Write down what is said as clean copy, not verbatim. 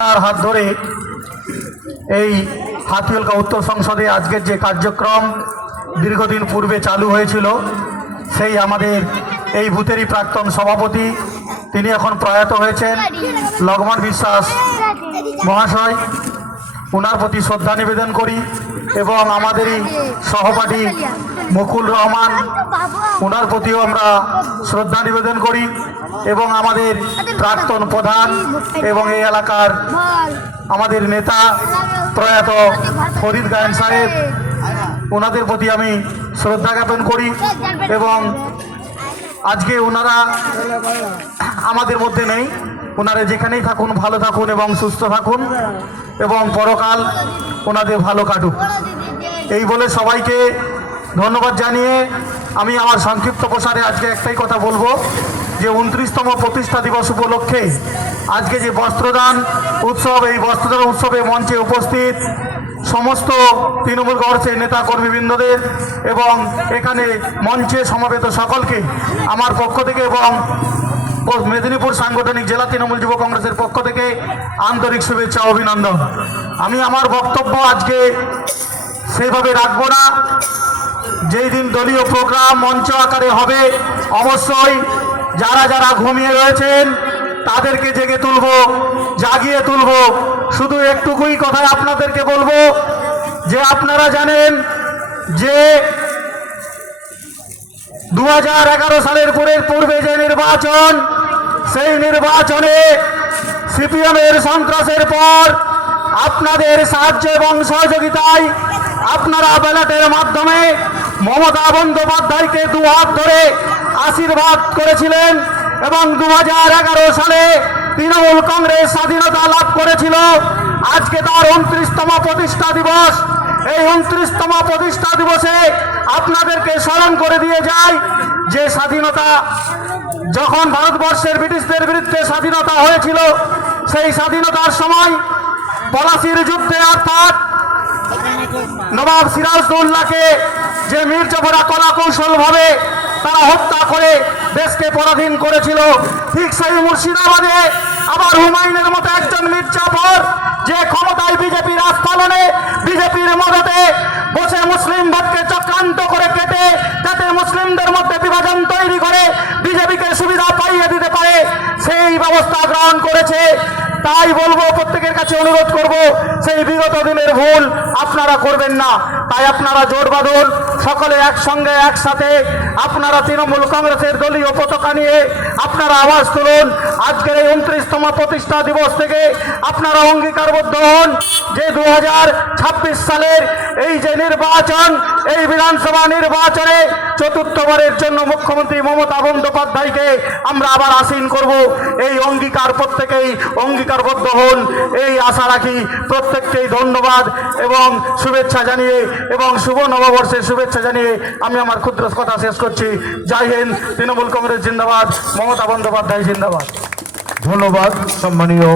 হাত ধরে এই হাতিলকা উত্তর সংসদে আজকের যে কার্যক্রম দীর্ঘদিন পূর্বে চালু হয়েছিল, সেই আমাদের এই বুথেরই প্রাক্তন সভাপতি, তিনি এখন প্রয়াত হয়েছেন, লগমান বিশ্বাস মহাশয়, ওনার প্রতি শ্রদ্ধা নিবেদন করি। এবং আমাদেরই সহপাঠী মুকুল রহমান, ওনার প্রতিও আমরা শ্রদ্ধা নিবেদন করি। এবং আমাদের প্রাক্তন প্রধান এবং এই এলাকার আমাদের নেতা প্রয়াত ফরিদ গায়েন সাহেব, ওনাদের প্রতি আমি শ্রদ্ধা জ্ঞাপন করি। এবং আজকে ওনারা আমাদের মধ্যে নেই, ওনারা যেখানেই থাকুন ভালো থাকুন এবং সুস্থ থাকুন এবং পরকাল ওনাদের ভালো কাটুক, এই বলে সবাইকে ধন্যবাদ জানিয়ে আমি আমার সংক্ষিপ্ত প্রসারে আজকে একটাই কথা বলবো যে 29তম প্রতিষ্ঠা দিবস উপলক্ষে আজকে যে বস্ত্রদান উৎসব, এই বস্ত্রদান উৎসবে মঞ্চে উপস্থিত সমস্ত তৃণমূল কংগ্রেসের নেতা কর্মীবৃন্দদের এবং এখানে মঞ্চে সমবেত সকলকে আমার পক্ষ থেকে এবং মেদিনীপুর সাংগঠনিক জেলা তৃণমূল যুব কংগ্রেসের পক্ষ থেকে আন্তরিক শুভেচ্ছা অভিনন্দন। আমি আমার বক্তব্য আজকে সেইভাবে রাখবো না। যেই দিন দলীয় প্রোগ্রাম মঞ্চ আকারে হবে, অবশ্যই যারা যারা ঘুমিয়ে রয়েছেন তাদেরকে জেগে তুলব, জাগিয়ে তুলব। শুধু একটুকুই কথায় আপনাদেরকে বলবো যে আপনারা জানেন যে 2011 সালের পূর্বে যে নির্বাচন, সেই নির্বাচনে সিপিএমের সন্ত্রাসের পর আপনাদের সাহায্য এবং সহযোগিতায় আপনারা ব্যালটের মাধ্যমে মমতা বন্দ্যোপাধ্যায়কে দুহাত ধরে আশীর্বাদ করেছিলেন এবং 2011 সালে তৃণমূল কংগ্রেস স্বাধীনতা লাভ করেছিল। আজকে তার 29তম প্রতিষ্ঠা দিবস। এই 29তম প্রতিষ্ঠা দিবসে আপনাদেরকে স্মরণ করে দিয়ে যায় যে স্বাধীনতা যখন ভারতবর্ষের ব্রিটিশদের বিরুদ্ধে স্বাধীনতা হয়েছিল, সেই স্বাধীনতার সময় পলাশির যুদ্ধে অর্থাৎ নবাব সিরাজউদ্দৌলাকে যে মির্জাফররা কলা কৌশল ভাবে তারা হত্যা করে দেশকে পরাধীন করেছিল, ঠিক সেই মুর্শিদাবাদে আবার হুমায়ুনের মতো একজন মির্জাফর যে ক্ষমতায় বিজেপির আস্ফালনে বিজেপির মদতে বসে মুসলিম ভোটকে চক্রান্ত করে কেটে যাতে মুসলিমদের মধ্যে বিভাজন তৈরি করে বিজেপিকে সুবিধা পাইয়ে দিতে পারে সেই ব্যবস্থা গ্রহণ করেছে। তাই বলবো, প্রত্যেকের কাছে অনুরোধ করব, সেই বিগত দিনের ভুল আপনারা করবেন না। তাই আপনারা জোট বাঁধুন, সকলে একসঙ্গে একসাথে আপনারা তৃণমূল কংগ্রেসের দলীয় পতাকা নিয়ে আপনারা আওয়াজ তুলুন। আজকের এই 29তম প্রতিষ্ঠা দিবস থেকে আপনারা অঙ্গীকারবদ্ধ হন যে 2026 সালের এই যে নির্বাচন, এই বিধানসভা নির্বাচনে চতুর্থবারের জন্য মুখ্যমন্ত্রী মমতা বন্দ্যোপাধ্যায়কে আমরা আবার আসীন করব। এই অঙ্গীকার প্রত্যেকেই অঙ্গীকারবদ্ধ হন, এই আশা রাখি। প্রত্যেককেই ধন্যবাদ এবং শুভেচ্ছা জানিয়ে এবং শুভ নববর্ষের শুভেচ্ছা জানিয়ে আমি আমার ক্ষুদ্র কথা শেষ করছি। জয় হিন্দ, তৃণমূল কংগ্রেস জিন্দাবাদ, মমতা বন্দ্যোপাধ্যায় জিন্দাবাদ। ধন্যবাদ সম্মানীয়